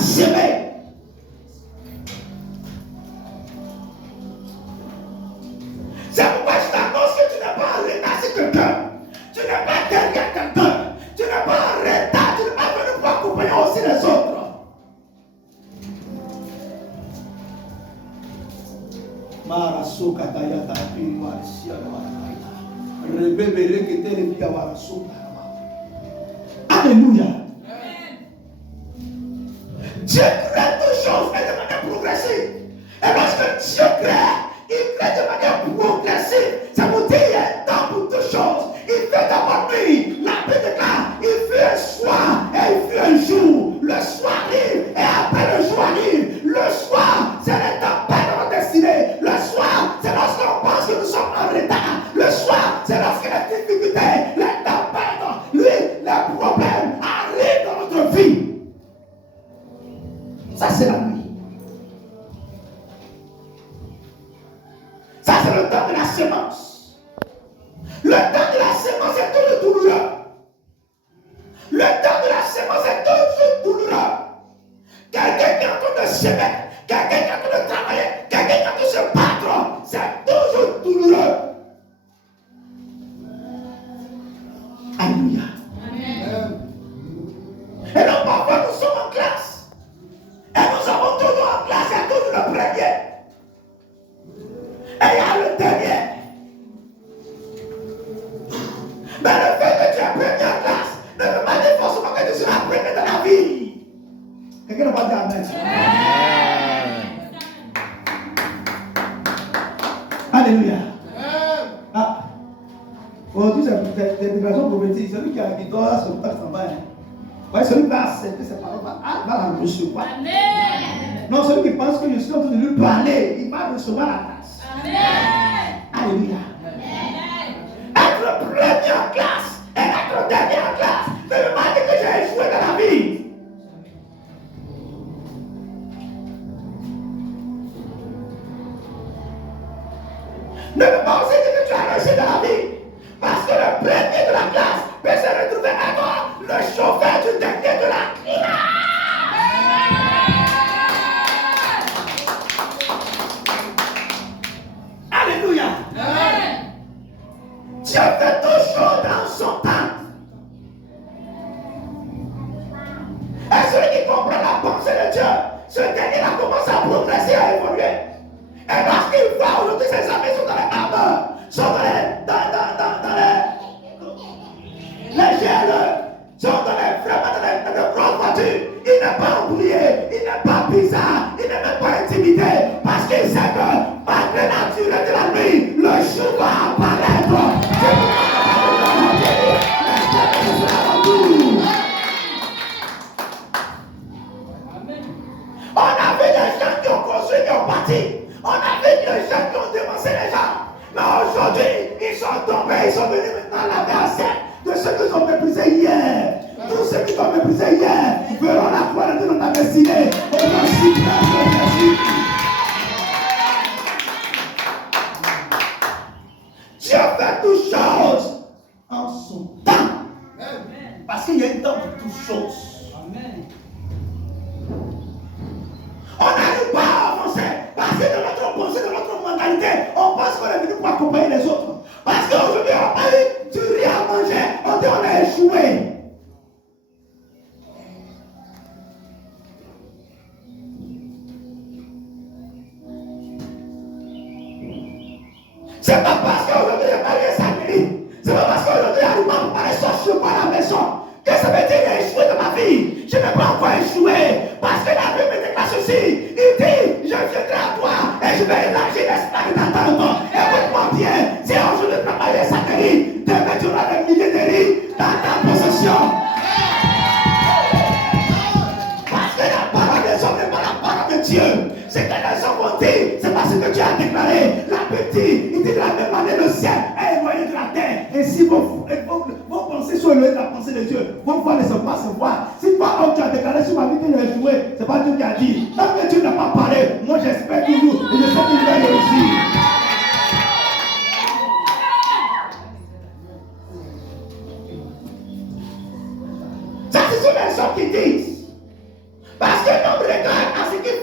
semer. C'est pourquoi je t'annonce que tu n'es pas en retard sur quelqu'un. Tu n'es pas derrière quelqu'un. Tu n'es pas en retard. Tu n'es pas venu pour accompagner aussi les autres. Marasuka tayata piwa siawa. Rebebele ketele pia warasuka. Alléluia. Dieu crée deux choses et de manière progressive. Et lorsque Dieu crée, il crée de manière progressive. Ça veut dire qu'il y a un temps pour deux choses. Il fait d'abord nuit, la Bible déclare, il fait un soir et il fait un jour. Le soir arrive et après le jour arrive. Le soir, c'est le temps de notre destinée. Le soir, c'est lorsqu'on pense que nous sommes en retard. Le soir, c'est lorsque les difficultés, les tempêtes, les problèmes arrivent dans notre vie. Ça, c'est la nuit. Ça, c'est le temps de la semence. Le temps de la semence est toujours douloureux. Le temps de la semence est toujours douloureux. Quelqu'un qui est en train de semer, quelqu'un qui est en train de travailler, quelqu'un qui est en train de se battre, c'est toujours douloureux. Alléluia. Amen. Et donc parfois nous sommes en classe. Et nous avons toujours en classe, il y a toujours le premier. Et il y a le dernier. Mais le fait que tu es premier en classe ne veut pas dire forcément que tu seras premier dans la vie. Quelqu'un ne va dire amen. Alléluia. Ah. Aujourd'hui, c'est des déclarations prophétiques. Celui qui dort là, c'est pas qui s'en va. Ouais, celui qui va accepter ses paroles va la recevoir. Amen. Non, celui qui pense que je suis en train de lui parler, il va recevoir la grâce. Amen. Alléluia. Amen. Être le premier en classe et être le dernier en classe ne veut pas dire que j'ai échoué dans la vie. Ne veut pas aussi dire que tu as réussi dans la vie. Parce que le premier de la classe peut se retrouver à toi, le chauffeur du dernier de la classe. Alléluia. Amen. Dieu fait deux choses dans son temps. Et celui qui comprend la pensée de Dieu, ce dernier a commencé à progresser, à évoluer. Et lorsqu'il voit aujourd'hui ses amis sont dans les armes, sont dans les gels, sont dans les grosses voitures, il n'est pas oublié, il n'est pas bizarre, il n'est même pas intimidé, parce qu'il sait que malgré la durée de la nuit, le jour va apparaître. On a vu des gens qui ont construit, qui ont bâti. On a vu des gens qui ont dévancé les gens. Mais aujourd'hui, ils sont tombés, ils sont venus maintenant laver à sec de ceux qui ont méprisé hier. Tous ceux qui ont méprisé hier verront la gloire de Dieu dans ta destinée. Au nom de Jésus. Dieu fait toutes choses en son temps. Parce qu'il y a un temps pour toutes choses. Amen. On n'arrive pas à avancer parce que dans notre pensée, dans notre mentalité, on pense qu'on est venu pour accompagner les autres. Parce qu'aujourd'hui, on n'a pas eu du riz à manger, on dit on a échoué. C'est pas parce qu'aujourd'hui, il y a pas eu un sacré. C'est pas parce qu'aujourd'hui, il y a un pour parler son chemin à la maison que ça veut dire qu'il a échoué dans ma vie. Je n'ai pas encore échoué. Parce que la Bible me déclare ceci. Il dit, je viendrai à toi et je vais élargir l'espace de ta tente. Écoute-moi bien. Si aujourd'hui tu travailles les sacrés, demain tu auras des milliers de riz dans ta possession. Parce que la parole des hommes n'est pas la parole de Dieu. C'est que les hommes vont dire, c'est parce que Dieu a déclaré. La petite, il dit de la même année, le ciel est éloigné de la terre. Et si vos pensées sont éloignées de la pensée de Dieu, vos voix ne sont pas se voir. Si toi, homme, tu as déclaré sur ma vie que tu as échoué, c'est pas Dieu qui a dit. Tant que Dieu n'a pas parlé, moi j'espère toujours et je sais que je vais réussir. Ça, ce sont les gens qui disent. Parce que